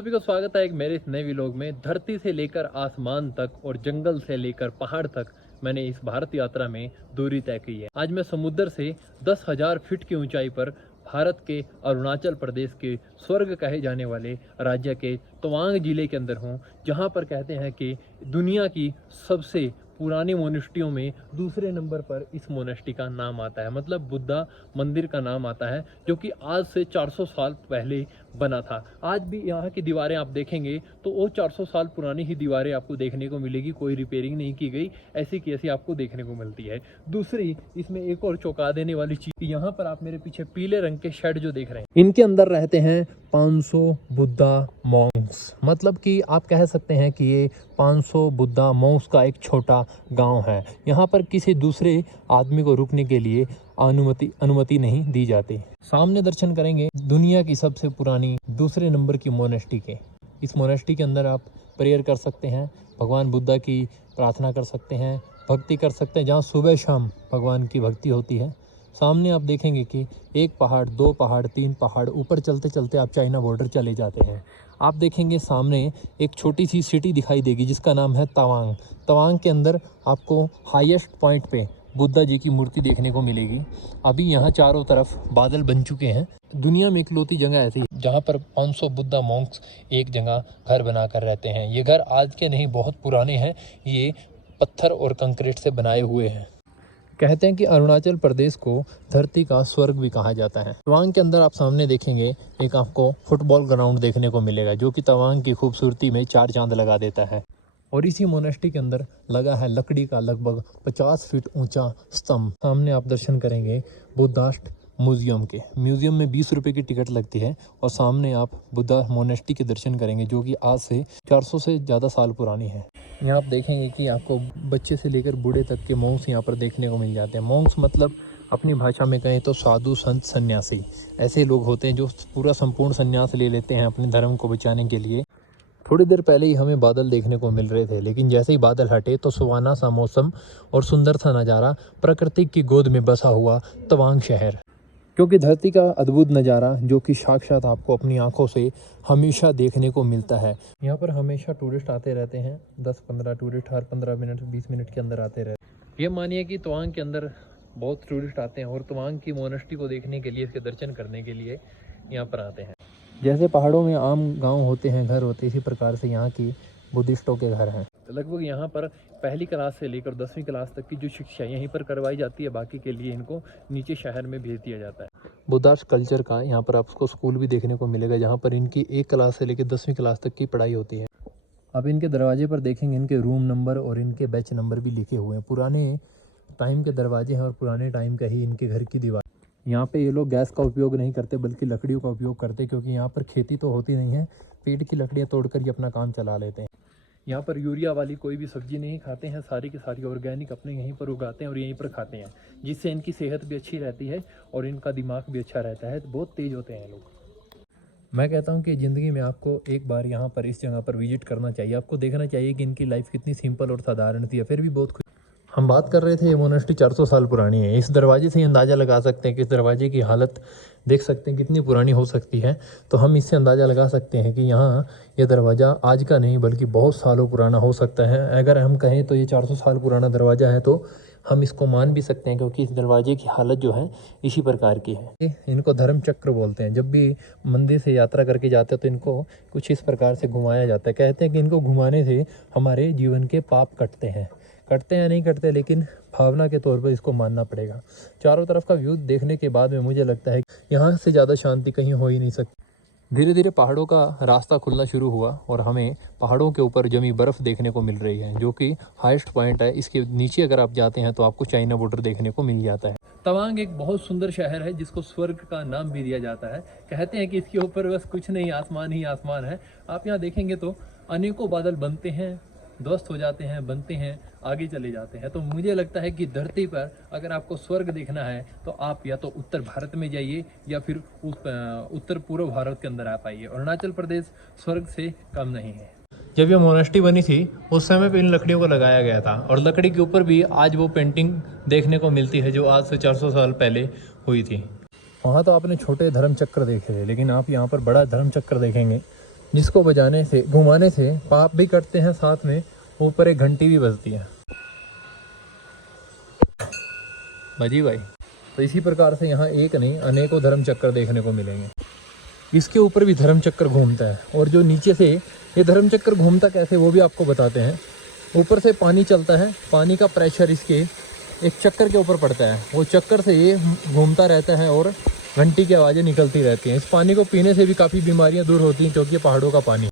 सभी को स्वागत है एक मेरे इस नए व्लॉग में। धरती से लेकर आसमान तक और जंगल से लेकर पहाड़ तक मैंने इस भारत यात्रा में दूरी तय की है। आज मैं समुद्र से 10,000 फीट की ऊंचाई पर भारत के अरुणाचल प्रदेश के स्वर्ग कहे जाने वाले राज्य के तवांग जिले के अंदर हूँ, जहाँ पर कहते हैं कि दुनिया की सबसे पुरानी मोनेस्ट्रियों में दूसरे नंबर पर इस मोनेस्ट्री का नाम आता है। मतलब बुद्धा मंदिर का नाम आता है, जो कि आज से 400 साल पहले बना था। आज भी यहाँ की दीवारें आप देखेंगे तो वो 400 साल पुरानी ही दीवारें आपको देखने को मिलेगी, कोई रिपेयरिंग नहीं की गई, ऐसी की ऐसी आपको देखने को मिलती है। दूसरी इसमें एक और चौंका देने वाली चीज, यहाँ पर आप मेरे पीछे पीले रंग के शेड जो देख रहे हैं, इनके अंदर रहते हैं 500 बुद्धा मॉन्क्स। मतलब कि आप कह सकते हैं कि ये 500 बुद्धा मॉन्क्स का एक छोटा गांव है। यहाँ पर किसी दूसरे आदमी को रुकने के लिए अनुमति नहीं दी जाती। सामने दर्शन करेंगे दुनिया की सबसे पुरानी दूसरे नंबर की मोनेस्ट्री के। इस मोनेस्ट्री के अंदर आप प्रेयर कर सकते हैं, भगवान बुद्धा की प्रार्थना कर सकते हैं, भक्ति कर सकते हैं, जहाँ सुबह शाम भगवान की भक्ति होती है। सामने आप देखेंगे कि एक पहाड़, दो पहाड़, तीन पहाड़, ऊपर चलते चलते आप चाइना बॉर्डर चले जाते हैं। आप देखेंगे सामने एक छोटी सी सिटी दिखाई देगी जिसका नाम है तवांग। तवांग के अंदर आपको हाईएस्ट पॉइंट पे बुद्धा जी की मूर्ति देखने को मिलेगी। अभी यहाँ चारों तरफ बादल बन चुके हैं। दुनिया में इकलौती जगह ऐसी जहाँ पर 500 बुद्धा मॉन्क्स एक जगह घर बनाकर रहते हैं। ये घर आज के नहीं, बहुत पुराने हैं। ये पत्थर और कंक्रीट से बनाए हुए हैं। कहते हैं कि अरुणाचल प्रदेश को धरती का स्वर्ग भी कहा जाता है। तवांग के अंदर आप सामने देखेंगे एक आपको फुटबॉल ग्राउंड देखने को मिलेगा, जो कि तवांग की खूबसूरती में चार चांद लगा देता है। और इसी मोनेस्ट्री के अंदर लगा है लकड़ी का लगभग 50 फीट ऊंचा स्तंभ। सामने आप दर्शन करेंगे बुद्धास्ट म्यूजियम के। म्यूजियम में 20 रुपये की टिकट लगती है और सामने आप बुद्धा मोनेस्ट्री के दर्शन करेंगे, जो कि आज से 400 से ज़्यादा साल पुरानी है। यहाँ आप देखेंगे कि आपको बच्चे से लेकर बूढ़े तक के मॉन्क्स यहाँ पर देखने को मिल जाते हैं। मॉन्क्स मतलब अपनी भाषा में कहें तो साधु संत सन्यासी, ऐसे लोग होते हैं जो पूरा संपूर्ण संन्यास ले लेते हैं अपने धर्म को बचाने के लिए। थोड़ी देर पहले ही हमें बादल देखने को मिल रहे थे, लेकिन जैसे ही बादल हटे तो सुहाना सा मौसम और सुंदर सा नज़ारा, प्रकृति की गोद में बसा हुआ तवांग शहर। क्योंकि धरती का अद्भुत नज़ारा जो कि साक्षात आपको अपनी आंखों से हमेशा देखने को मिलता है। यहाँ पर हमेशा टूरिस्ट आते रहते हैं, 10-15 टूरिस्ट हर 15 मिनट 20 मिनट के अंदर आते रहते हैं। ये मानिए कि तवांग के अंदर बहुत टूरिस्ट आते हैं और तवांग की मोनेस्ट्री को देखने के लिए, इसके दर्शन करने के लिए यहाँ पर आते हैं। जैसे पहाड़ों में आम गांव होते हैं, घर होते हैं, इसी प्रकार से यहाँ की बुद्धिस्टों के घर हैं। लगभग यहाँ पर पहली क्लास से लेकर 10वीं क्लास तक की जो शिक्षा यहीं पर करवाई जाती है, बाकी के लिए इनको नीचे शहर में भेज दिया जाता है। बुद्धास्ट कल्चर का यहाँ पर आपको स्कूल भी देखने को मिलेगा, जहाँ पर इनकी 1 क्लास से लेकर 10वीं क्लास तक की पढ़ाई होती है। अब इनके दरवाजे पर देखेंगे इनके रूम नंबर और इनके बैच नंबर भी लिखे हुए हैं। पुराने टाइम के दरवाजे हैं और पुराने टाइम का ही इनके घर की दीवार। यहाँ पे ये लोग गैस का उपयोग नहीं करते बल्कि लकड़ियों का उपयोग करते, क्योंकि यहाँ पर खेती तो होती नहीं है। पेड़ की लकड़ियाँ तोड़कर ये अपना काम चला लेते हैं। यहाँ पर यूरिया वाली कोई भी सब्जी नहीं खाते हैं, सारी की सारी ऑर्गेनिक अपने यहीं पर उगाते हैं और यहीं पर खाते हैं, जिससे इनकी सेहत भी अच्छी रहती है और इनका दिमाग भी अच्छा रहता है। बहुत तेज होते हैं लोग। मैं कहता हूँ कि ज़िंदगी में आपको एक बार यहाँ पर इस जगह पर विजिट करना चाहिए। आपको देखना चाहिए कि इनकी लाइफ कितनी सिंपल और साधारण थी, फिर भी बहुत खुश। हम बात कर रहे थे ये मोनेस्ट्री 400 साल पुरानी है। इस दरवाजे से ही अंदाज़ा लगा सकते हैं कि इस दरवाजे की हालत देख सकते हैं कितनी पुरानी हो सकती है। तो हम इससे अंदाज़ा लगा सकते हैं कि यहाँ ये दरवाज़ा आज का नहीं बल्कि बहुत सालों पुराना हो सकता है। अगर हम कहें तो ये 400 साल पुराना दरवाज़ा है तो हम इसको मान भी सकते हैं, क्योंकि इस दरवाजे की हालत जो है इसी प्रकार की है। इनको धर्म चक्र बोलते हैं। जब भी मंदिर से यात्रा करके जाते हैं तो इनको कुछ इस प्रकार से घुमाया जाता है। कहते हैं कि इनको घुमाने से हमारे जीवन के पाप कटते हैं या नहीं कटते, लेकिन भावना के तौर पर इसको मानना पड़ेगा। चारों तरफ का व्यू देखने के बाद में मुझे लगता है यहाँ से ज़्यादा शांति कहीं हो ही नहीं सकती। धीरे धीरे पहाड़ों का रास्ता खुलना शुरू हुआ और हमें पहाड़ों के ऊपर जमी बर्फ़ देखने को मिल रही है, जो कि हाईएस्ट पॉइंट है। इसके नीचे अगर आप जाते हैं तो आपको चाइना बॉर्डर देखने को मिल जाता है। तवांग एक बहुत सुंदर शहर है जिसको स्वर्ग का नाम भी दिया जाता है। कहते हैं कि इसके ऊपर बस कुछ नहीं, आसमान ही आसमान है। आप यहाँ देखेंगे तो अनेकों बादल बनते हैं, ध्वस्त हो जाते हैं, बनते हैं, आगे चले जाते हैं। तो मुझे लगता है कि धरती पर अगर आपको स्वर्ग देखना है तो आप या तो उत्तर भारत में जाइए या फिर उत्तर पूर्व भारत के अंदर आप आइए। अरुणाचल प्रदेश स्वर्ग से कम नहीं है। जब ये मोनेस्ट्री बनी थी उस समय पे इन लकड़ियों को लगाया गया था और लकड़ी के ऊपर भी आज वो पेंटिंग देखने को मिलती है जो आज से 400 साल पहले हुई थी। वहाँ तो आपने छोटे धर्म चक्र देखे थे, लेकिन आप यहाँ पर बड़ा धर्म चक्र देखेंगे जिसको बजाने से, घुमाने से पाप भी कटते हैं, साथ में ऊपर एक घंटी भी बजती है। बजी भाई। तो इसी प्रकार से यहाँ एक नहीं अनेकों धर्म चक्र देखने को मिलेंगे। इसके ऊपर भी धर्म चक्र घूमता है, और जो नीचे से ये धर्म चक्र घूमता कैसे वो भी आपको बताते हैं। ऊपर से पानी चलता है, पानी का प्रेशर इसके एक चक्कर के ऊपर पड़ता है, वो चक्कर से ये घूमता रहता है और घंटी की आवाज़ें निकलती रहती हैं। इस पानी को पीने से भी काफ़ी बीमारियां दूर होती हैं, क्योंकि ये पहाड़ों का पानी